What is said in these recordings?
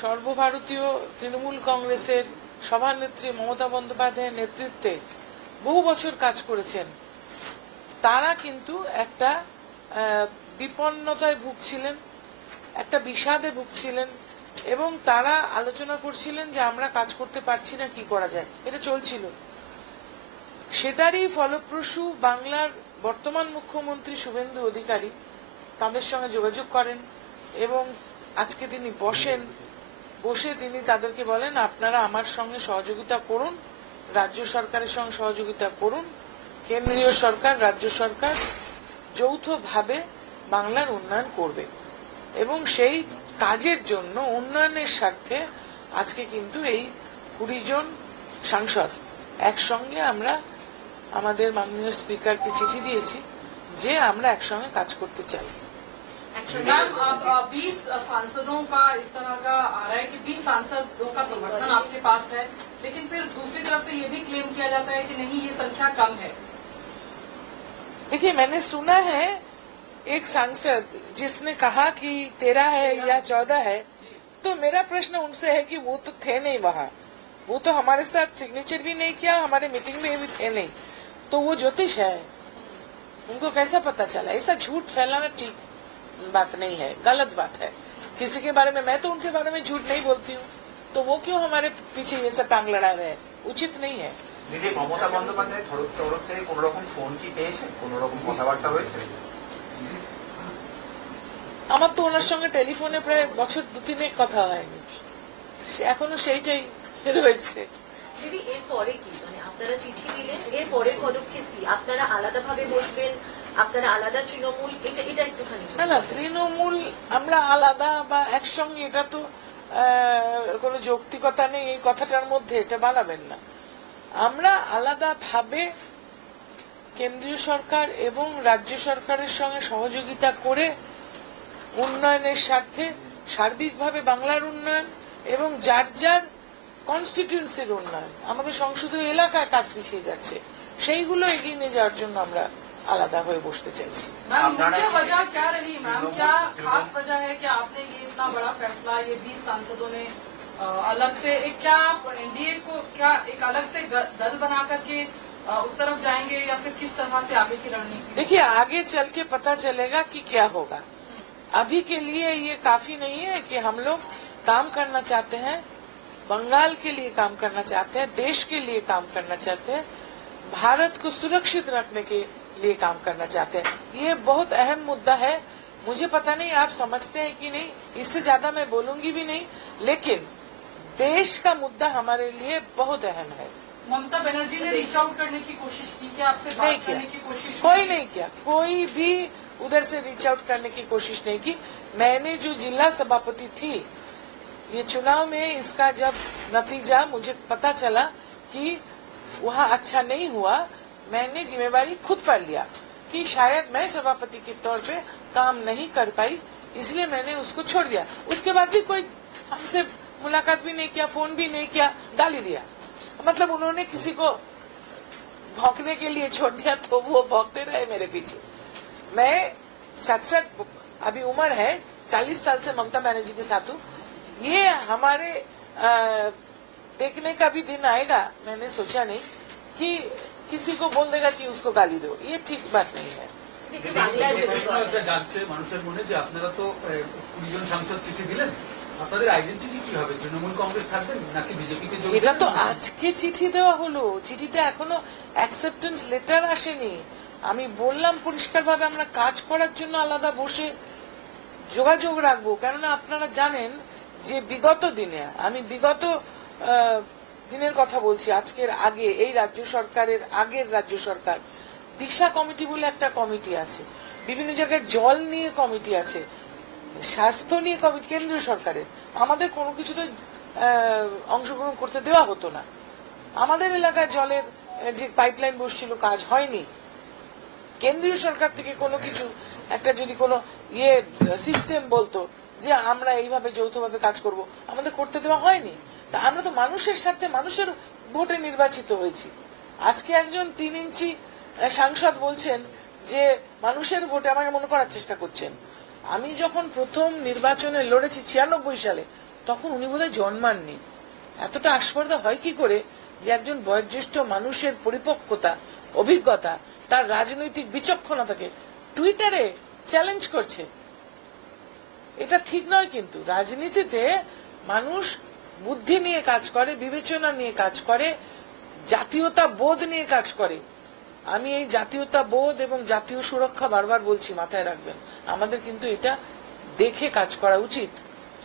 সর্বভারতীয় তৃণমূল কংগ্রেসের সভানেত্রী মমতা বন্দ্যোপাধ্যায়ের নেতৃত্বে বহু বছর কাজ করেছেন। তারা কিন্তু একটা বিপন্নতায় ভুগছিলেন, একটা বিষাদে ভুগছিলেন এবং তারা আলোচনা করছিলেন যে আমরা কাজ করতে পারছি না, কি করা যায়। এটা চলছিল। সেটারই ফলপ্রসূ বাংলার বর্তমান মুখ্যমন্ত্রী শুভেন্দু অধিকারী তাদের সঙ্গে যোগাযোগ করেন এবং আজকে তিনি বসে তিনি তাদেরকে বলেন, আপনারা আমার সঙ্গে সহযোগিতা করুন, রাজ্য সরকারের সঙ্গে সহযোগিতা করুন, কেন্দ্রীয় সরকার রাজ্য সরকার যৌথভাবে বাংলার উন্নয়ন করবে। এবং সেই কাজের জন্য উন্নয়নের স্বার্থে আজকে কিন্তু এই 20 জন সাংসদ একসঙ্গে আমরা আমাদের মাননীয় স্পিকারকে চিঠি দিয়েছি যে আমরা একসঙ্গে কাজ করতে চাই। मैम, अब 20 सांसदों का इस तरह का आ रहा है कि 20 सांसदों का समर्थन आपके पास है, लेकिन फिर दूसरी तरफ से ये भी क्लेम किया जाता है कि नहीं, ये संख्या कम है। देखिए, मैंने सुना है एक सांसद जिसने कहा कि 13 है या 14 है, तो मेरा प्रश्न उनसे है कि वो तो थे नहीं वहाँ, वो तो हमारे साथ सिग्नेचर भी नहीं किया, हमारे मीटिंग में भी थे नहीं, तो वो ज्योतिष है, उनको कैसा पता चला? ऐसा झूठ फैलाना ठीक बात नहीं है, गलत बात है। किसी के बारे में, मैं तो उनके बारे में झूठ नहीं बोलती हूँ, तो वो क्यों हमारे पीछे ये सब टांग लड़ा रहे हैं? उचित नहीं है। दीदी, ममता बंदोपाध्याय तরফ থেকে কোন রকম ফোন কি পেয়েছেন? কোন রকম কথাবার্তা হয়েছে? আমার তো ওনার সঙ্গে টেলিফোনে প্রায় বছর 2-3 কথা হয়নি, এখনো সেইটাই রয়েছে। দিদি, এরপরে কি, মানে আপনারা চিঠি দিলেন, এর পরের পদক্ষেপ কি? আপনারা আলাদাভাবে বসবেন, আপনারা আলাদা তৃণমূল, এটা একটুখানি। না, তৃণমূল আমরা আলাদা বা একসঙ্গে, এটা তো কোনো যৌক্তিকতা নেই এই কথাটার মধ্যে, এটা বানাবেন না। আমরা আলাদা ভাবে কেন্দ্রীয় সরকার এবং রাজ্য সরকারের সঙ্গে সহযোগিতা করে উন্নয়নের স্বার্থে সার্বিকভাবে বাংলার উন্নয়ন এবং যার যার কনস্টিটিউয়েন্সির উন্নয়ন, আমাদের সংসদীয় এলাকায় কাজ পিছিয়ে যাচ্ছে, সেইগুলো এগিয়ে নিয়ে যাওয়ার জন্য আমরা আলাদা হয়ে বসতে চাইছি। मैम, मुख्य वजह क्या रही? मैम, क्या खास वजह है कि आपने ये इतना बड़ा फैसला, ये 20 सांसदों ने अलग से क्या एनडीए को क्या एक अलग से दल बना करके उस तरफ जाएंगे या फिर किस तरह से आगे की रणनीति? देखिए, आगे चल के पता चलेगा कि क्या होगा। अभी के लिए ये काफी नहीं है कि हम लोग काम करना चाहते हैं, बंगाल के लिए काम करना चाहते हैं, देश के लिए काम करना चाहते हैं, भारत को सुरक्षित रखने के लिए काम करना चाहते हैं। ये बहुत अहम मुद्दा है। मुझे पता नहीं आप समझते हैं कि नहीं, इससे ज्यादा मैं बोलूंगी भी नहीं, लेकिन देश का मुद्दा हमारे लिए बहुत अहम है। ममता बनर्जी ने रीच आउट करने की कोशिश की क्या? आपसे बात करने की कोशिश? कोई नहीं किया, कोई भी उधर से रीच आउट करने की कोशिश नहीं की। मैंने जो जिला सभापति थी, ये चुनाव में इसका जब नतीजा मुझे पता चला कि वहाँ अच्छा नहीं हुआ, मैंने जिम्मेवारी खुद पर लिया कि शायद मैं सभापति के तौर पे काम नहीं कर पाई, इसलिए मैंने उसको छोड़ दिया। उसके बाद भी कोई हमसे मुलाकात भी नहीं किया, फोन भी नहीं किया, गाली दिया। मतलब उन्होंने किसी को भौंकने के लिए छोड़ दिया तो वो भौंकते रहे मेरे पीछे। मैं 67 अभी उम्र है, 40 साल से ममता बनर्जी के साथ हूँ। ये हमारे देखने का भी दिन आएगा, मैंने सोचा नहीं कि किसी को बोल देगा कि उसको गाली दो, ये ठीक बात नहीं है। যাচ্ছে মানুষের মনে যে আপনারা তো 20 জন সাংসদ চিঠি দিলেন, আপনাদের আইডেন্টিটি কি হবে? তৃণমূল কংগ্রেস থাকবেন নাকি বিজেপিতে যোগ দেবেন? এটা তো আজকে চিঠি দেওয়া হলো, চিঠিটা এখনো অ্যাকসেপ্টেন্স লেটার আসেনি। আমি বললাম পরিষ্কারভাবে আমরা কাজ করার জন্য আলাদা বসে যোগাযোগ রাখবো, কেননা আপনারা জানেন যে বিগত দিনে, আমি বিগত দিনের কথা বলছি, আজকের আগে এই রাজ্য সরকারের আগের রাজ্য সরকার দিশা কমিটি বলে একটা কমিটি আছে, বিভিন্ন জায়গায় জল নিয়ে কমিটি আছে, স্বাস্থ্য নিয়ে কমিটি কেন্দ্রীয় সরকারের, আমাদের কোনো কিছুতে অংশগ্রহণ করতে দেওয়া হতো না। আমাদের এলাকায় জলের যে পাইপলাইন বসছিল, কাজ হয়নি। কেন্দ্রীয় সরকার থেকে কোনো কিছু একটা যদি কোনো সিস্টেম বলতো যে আমরা এইভাবে যৌথভাবে কাজ করব, আমাদের করতে দেওয়া হয়নি। তা আমরা তো মানুষের সাথে, মানুষের ভোটে নির্বাচিত হয়েছি। আজকে একজন 3 ইঞ্চি সাংসদ বলছেন যে মানুষের ভোটে, আমাকে মনে করার চেষ্টা করছেন। আমি যখন প্রথম নির্বাচনে লড়েছি 96 সালে, তখন উনি বোধহয় জন্মাননি। এতটা আস্পর্ধা হয় কি করে যে একজন বয়োজ্যেষ্ঠ মানুষের পরিপক্কতা, অভিজ্ঞতা, তার রাজনৈতিক বিচক্ষণতাকে টুইটারে চ্যালেঞ্জ করছে। এটা ঠিক নয়। কিন্তু রাজনীতিতে মানুষ বুদ্ধি নিয়ে কাজ করে, বিবেচনা নিয়ে কাজ করে, জাতীয়তা বোধ নিয়ে কাজ করে। আমি এই জাতীয়তা বোধ এবং জাতীয় সুরক্ষা বারবার বলছি, মাথায় রাখবেন। আমাদের কিন্তু এটা দেখে কাজ করা উচিত।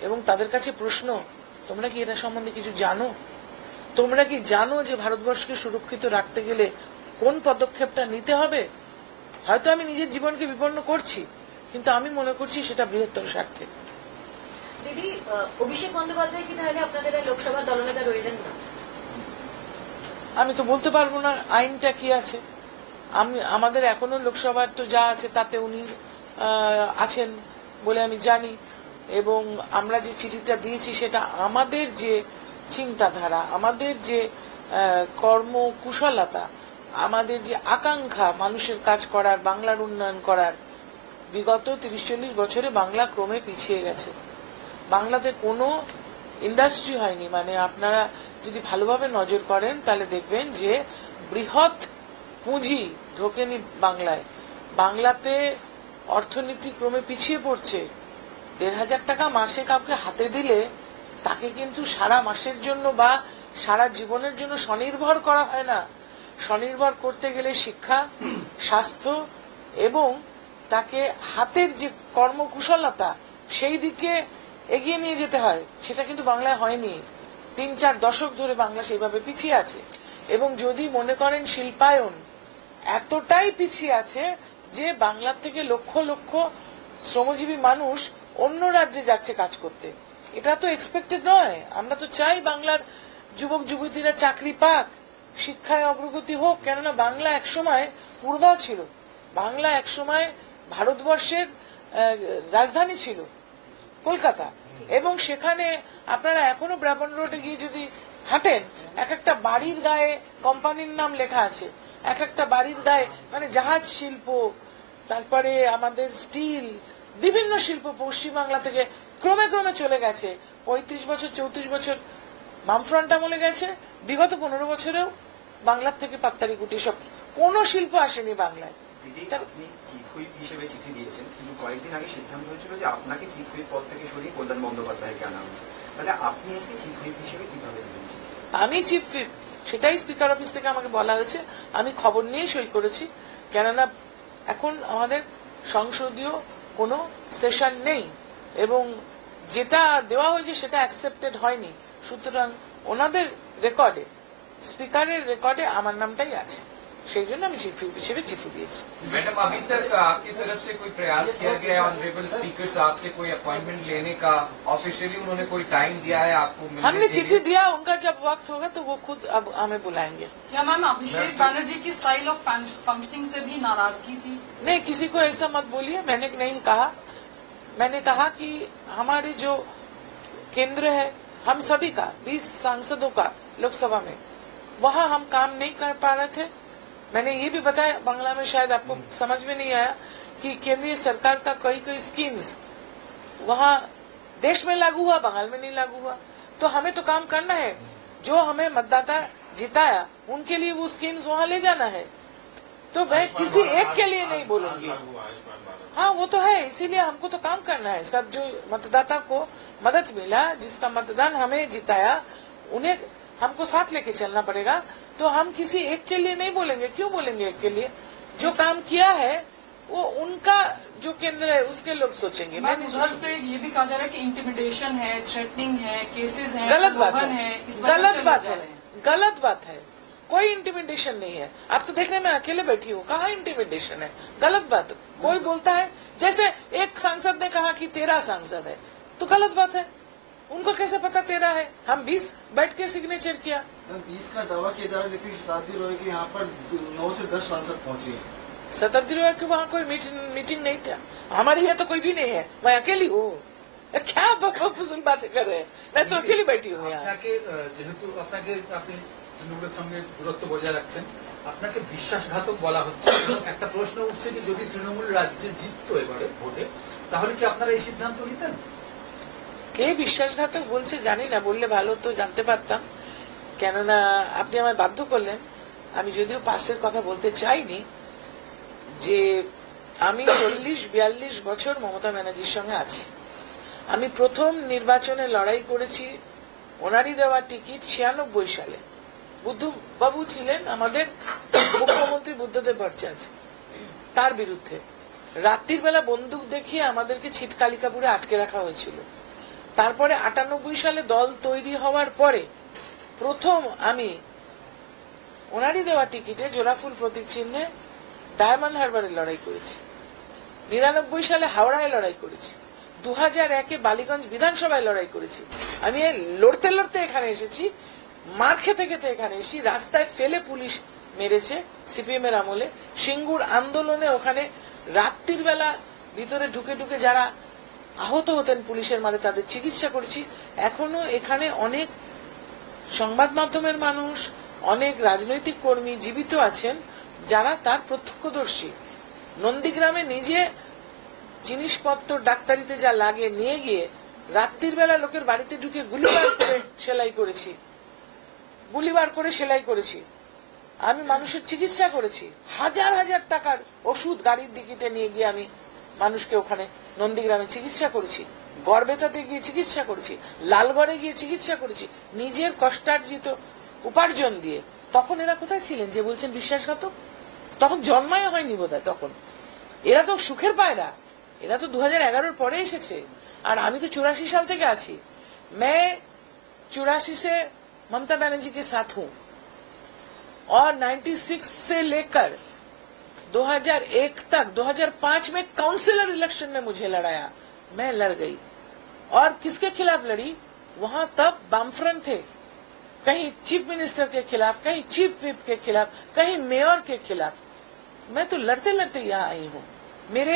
এবং তাদের কাছে প্রশ্ন, তোমরা কি এটা সম্বন্ধে কিছু জানো? তোমরা কি জানো যে ভারতবর্ষকে সুরক্ষিত রাখতে গেলে কোন পদক্ষেপটা নিতে হবে? হয়তো আমি নিজের জীবনকে বিপন্ন করছি, কিন্তু আমি মনে করছি সেটা বৃহত্তর স্বার্থে। দিদি, অভিষেক বন্দ্যোপাধ্যায় কি তাহলে আপনাদের আর লোকসভার দলনেতা রইলেন না? আমি তো বলতে পারবো না আইনটা কি আছে। আমাদের এখনো লোকসভার তো যা আছে তাতে উনি আছেন বলে আমি জানি। এবং আমরা যে চিঠিটা দিয়েছি সেটা আমাদের যে চিন্তাধারা, আমাদের যে কর্মকুশলতা, আমাদের যে আকাঙ্ক্ষা মানুষের কাজ করার, বাংলার উন্নয়ন করার। বিগত 30-40 বছরে বাংলা ক্রমে পিছিয়ে গেছে। বাংলাতে কোনো ইন্ডাস্ট্রি হয়নি। মানে আপনারা যদি ভালোভাবে নজর করেন তাহলে দেখবেন যে বৃহৎ পুঁজি ঢোকেনি বাংলায়। বাংলাতে অর্থনীতি ক্রমে পিছিয়ে পড়ছে। 1,500 টাকা মাসে কাউকে হাতে দিলে তাকে কিন্তু সারা মাসের জন্য বা সারা জীবনের জন্য স্বনির্ভর করা হয় না। স্বনির্ভর করতে গেলে শিক্ষা, স্বাস্থ্য এবং তাকে হাতের যে কর্মকুশলতা সেই দিকে এগিয়ে নিয়ে যেতে হয়। সেটা কিন্তু বাংলায় হয়নি। 3-4 দশক ধরে বাংলা সেইভাবে পিছিয়ে আছে। এবং যদি মনে করেন শিল্পায়ন এতটাই পিছিয়ে আছে যে বাংলা থেকে লক্ষ লক্ষ শ্রমজীবী মানুষ অন্য রাজ্যে যাচ্ছে কাজ করতে, এটা তো এক্সপেক্টেড নয়। আমরা তো চাই বাংলার যুবক যুবতীরা চাকরি পাক, শিক্ষায় অগ্রগতি হোক। কেননা বাংলা একসময় পূর্বা ছিল, বাংলা একসময় ভারতবর্ষের রাজধানী ছিল কলকাতা। এবং সেখানে আপনারা এখনো ব্রাহ্মণ রোডে গিয়ে যদি হাঁটেন, এক একটা বাড়ির গায়ে কোম্পানির নাম লেখা আছে। এক একটা বাড়ির গায়ে মানে জাহাজ শিল্প, তারপরে আমাদের স্টিল, বিভিন্ন শিল্প পশ্চিমবাংলা থেকে ক্রমে ক্রমে চলে গেছে। 35 বছর 34 বছর বামফ্রন্ট আমলে গেছে। বিগত 15 বছরেও বাংলার থেকে পাত্তারি কুটি সব কোন শিল্প আসেনি বাংলায়। দিদি, আপনি চিফ হুইপ হিসেবে চিঠি দিয়েছেন, কিন্তু কয়েকদিন আগে সিদ্ধান্ত হয়েছিল যে আপনাকে চিফ হুইপ পদ থেকে সরিয়ে কল্যাণ বন্দ্যোপাধ্যায়কে আনা হয়েছে। তাহলে আপনি আজকে চিফ হুইপ হিসেবে কিভাবে দিলেন চিঠি? আমি চিফ হুইপ, সেটাই স্পিকার অফিস থেকে আমাকে বলা হয়েছে। আমি খবর নিয়ে সই করেছি, কেননা এখন আমাদের সংসদীয় কোনো সেশন নেই এবং যেটা দেওয়া হয়েছে সেটা অ্যাকসেপ্টেড হয়নি। সুতরাং ওনাদের রেকর্ডে, স্পিকারের রেকর্ডে আমার নামটাই আছে, সেই জন্য আমি চিফ হুইপ হিসেবে চিঠি দিয়েছি। मैडम, अभी तक आपकी तरफ से कोई प्रयास किया गया है ऑनरेबल स्पीकर साहब से कोई अपॉइंटमेंट लेने का? ऑफिशियली उन्होंने कोई टाइम दिया है आपको मिलने हमने के लिए? चिट्ठी दिया, उनका जब वक्त होगा तो वो खुद अब हमें बुलाएंगे। क्या मैम अभिषेक बनर्जी की स्टाइल ऑफ फंक्शनिंग से भी नाराजगी थी? नहीं, किसी को ऐसा मत बोलिए, मैंने नहीं कहा। मैंने कहा कि हमारे जो केंद्र है हम सभी का, 20 सांसदों का लोकसभा में, वहाँ हम काम नहीं कर पा रहे थे। मैंने ये भी बताया, बांग्ला में शायद आपको समझ में नहीं आया, कि केंद्रीय सरकार का कई स्कीम्स वहाँ देश में लागू हुआ, बंगाल में नहीं लागू हुआ। तो हमें तो काम करना है। जो हमें मतदाता जिताया उनके लिए वो स्कीम्स वहाँ ले जाना है। तो मैं किसी एक के लिए नहीं बोलूंगी। हाँ, वो तो है, इसीलिए हमको तो काम करना है। सब जो मतदाता को मदद मिला, जिसका मतदान हमें जिताया, उन्हें हमको साथ लेके चलना पड़ेगा। तो हम किसी एक के लिए नहीं बोलेंगे। क्यों बोलेंगे एक के लिए? जो काम किया है वो उनका जो केंद्र है उसके लोग सोचेंगे। मैं मैम नहीं उधर सोचूंगी। से ये भी कहा जा रहा है कि इंटिमिडेशन है, थ्रेटनिंग है, केसेस हैं, गलत बात प्रलोभन है, इस वजह गलत से बात लोग जा है, रहे हैं। गलत बात है। कोई इंटिमिडेशन नहीं है। अब तो देखने में अकेले बैठी हूँ, कहाँ इंटिमिडेशन है? गलत बात। कोई बोलता है, जैसे एक सांसद ने कहा कि 13 सांसद है, तो गलत बात है। उनको कैसे पता 13 है? हम 20 बैठ के सिग्नेचर किया। 20 का दावा किया जा रहा है, लेकिन शताब्दी रोड के यहाँ पर 9 से 10 सांसद पहुंचे हैं। शताब्दी रोड के वहाँ कोई मीटिंग नहीं था। हमारे यहाँ तो कोई भी नहीं है, मैं अकेली हूँ। क्या फजूल बातें कर रहे हैं? मैं तो अकेली बैठी हूँ यहाँ। আপনাকে যেহেতু আপনাকে আপনি তৃণমূলের সঙ্গে দূরত্ব বজায় রাখছেন, আপনাকে বিশ্বাসঘাতক বলা হচ্ছে। এবং একটা প্রশ্ন উঠছে যে যদি তৃণমূল রাজ্যে জিততো এবারে ভোটে, তাহলে কি আপনারা এই সিদ্ধান্ত নিতেন? কে বিশ্বাসঘাতক বলছে জানি না, বললে ভালো তো জানতে পারতাম, কেননা আপনি আমায় বাধ্য করলেন। আমি যদিও পাস্টের কথা বলতে চাইনি, যে আমি 40-42 বছর মমতা ব্যানার্জির সঙ্গে আছি। আমি প্রথম নির্বাচনে লড়াই করেছি ওনারই দেওয়া টিকিট 96 সালে। বুদ্ধবাবু ছিলেন আমাদের মুখ্যমন্ত্রী, বুদ্ধদেব ভট্টাচার্য, তার বিরুদ্ধে রাত্রির বেলা বন্দুক দেখিয়ে আমাদেরকে ছিটকালিকাপুরে আটকে রাখা হয়েছিল। তারপরে 98 সালে দল তৈরি হওয়ার পরে প্রথম আমি ওনারই দেওয়া টিকিটে জোড়াফুল প্রতীক চিহ্নে ডায়মন্ড হারবারে লড়াই করেছি। 99 সালে হাওড়ায় লড়াই করেছি। 2001-এ বালিগঞ্জ বিধানসভায় লড়াই করেছি। আমি লড়তে লড়তে এখানে এসেছি, মার খেতে খেতে এখানে এসেছি। রাস্তায় ফেলে পুলিশ মেরেছে সিপিএম এর আমলে। সিঙ্গুর আন্দোলনে ওখানে রাত্রির বেলা ভিতরে ঢুকে ঢুকে যারা আহত হতেন পুলিশের মারে তাদের চিকিৎসা করেছি। এখনো এখানে অনেক সংবাদ মাধ্যমের মানুষ, অনেক রাজনৈতিক কর্মী জীবিত আছেন যারা তার প্রত্যক্ষদর্শী। নন্দীগ্রামে নিজে জিনিসপত্র ডাক্তারিতে যা লাগে নিয়ে গিয়ে রাত্রির বেলা লোকের বাড়িতে ঢুকে গুলিবার করে সেলাই করেছি, গুলিবার করে সেলাই করেছি। আমি মানুষের চিকিৎসা করেছি। হাজার হাজার টাকার ওষুধ গাড়ির দিকিতে নিয়ে গিয়ে আমি মানুষকে ওখানে নন্দীগ্রামে চিকিৎসা করেছি। গড়বেতাতে গিয়ে চিকিৎসা করেছি, লালগড়ে গিয়ে চিকিৎসা করেছি নিজের কষ্টার্জিত উপার্জন দিয়ে। তখন এরা কোথায় ছিলেন যে বলছেন বিশ্বাসঘাতক? তখন জন্মায় হয়নি বোধহয়। তখন এরা তো সুখের পায়রা, এরা তো 2011-এর পরে এসেছে। আর আমি তো 84 साल থেকে আছি। मैं 84 से ममता बनर्जी के साथ हूं और 96 से लेकर 2001 तक 2005 में काउंसिलर इलेक्शन में मुझे लड़ाया, मैं लड़ गई। और किसके खिलाफ लड़ी? वहां तब बामफ्रंट थे, कहीं चीफ मिनिस्टर के खिलाफ, कहीं चीफ विप के खिलाफ, कहीं मेयर के खिलाफ। मैं तो लड़ते लड़ते यहाँ आई हूँ। मेरे,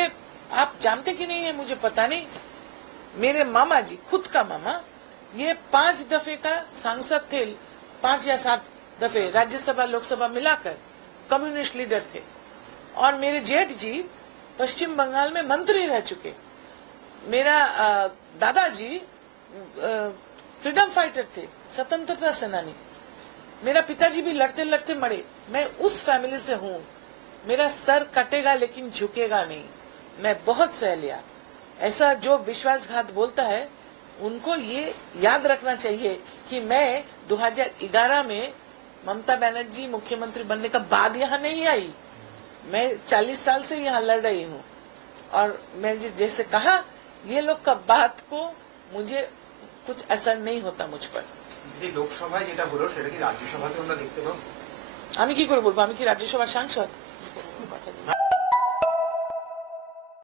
आप जानते कि नहीं है मुझे पता नहीं, मेरे मामा जी, खुद का मामा, ये 5 दफे का सांसद थे, 5 या 7 दफे राज्यसभा लोकसभा मिलाकर कम्युनिस्ट लीडर थे। और मेरे जेठ जी पश्चिम बंगाल में मंत्री रह चुके। मेरा दादाजी फ्रीडम फाइटर थे, स्वतंत्रता सेनानी। मेरा पिताजी भी लड़ते लड़ते मरे। मैं उस फैमिली से हूँ। मेरा सर कटेगा लेकिन झुकेगा नहीं। मैं बहुत सह लिया। ऐसा जो विश्वासघात बोलता है उनको ये याद रखना चाहिए कि मैं 2011 में ममता बनर्जी मुख्यमंत्री बनने का बाद यहाँ नहीं आई। मैं 40 साल से यहाँ लड़ रही हूँ। और मैं जैसे कहा, ये लोग का बात को मुझे कुछ असर नहीं होता मुझ पर। লোকসভায় যেটা হলো সেটা কি রাজ্যসভাতে আমরা দেখতে পাবো? আমি কি করে বলবো? আমি কি রাজ্যসভার সাংসদ?